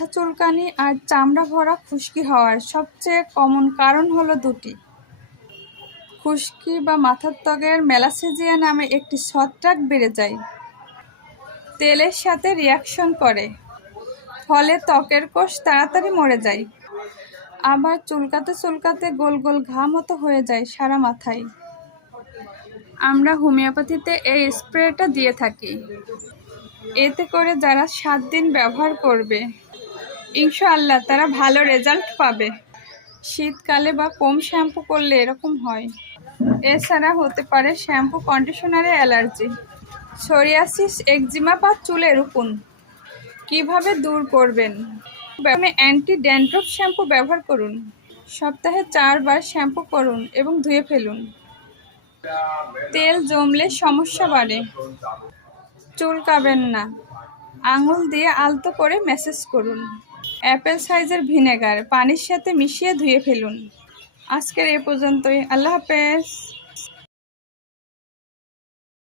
মাথা চুলকানি আর চামড়া ভরা খুশকি হওয়ার সবচেয়ে কমন কারণ হলো দুটি। খুশকি বা মাথার ত্বকের মেলাসেজিয়া নামে একটি ছত্রাক বেড়ে যায়, তেলের সাথে রিয়াকশন করে, ফলে ত্বকের কোষ তাড়াতাড়ি মরে যায়। আবার চুলকাতে চুলকাতে গোল গোল ঘা মতো হয়ে যায় সারা মাথায়। আমরা হোমিওপ্যাথিতে এই স্প্রেটা দিয়ে থাকি। এতে করে যারা 7 দিন ব্যবহার করবে ইনশাআল্লাহ তারা ভালো রেজাল্ট পাবে। শীতকালে বা কম শ্যাম্পু করলে এরকম হয়। এছাড়া হতে পারে শ্যাম্পু কন্ডিশনারে অ্যালার্জি, সোরিয়াসিস, একজিমা বা চুলের উকুন। কিভাবে দূর করবেন? অ্যান্টি ড্যান্ড্রফ শ্যাম্পু ব্যবহার করুন। সপ্তাহে 4 বার শ্যাম্পু করুন এবং ধুয়ে ফেলুন। তেল জমলে সমস্যা বাড়ে, চুলকাবেন না। আঙুল দিয়ে আলতো করে ম্যাসাজ করুন। অ্যাপেল সাইজের ভিনেগার পানির সাথে মিশিয়ে ধুয়ে ফেলুন। আজকের এ পর্যন্তই। আল্লাহ হাফেজ।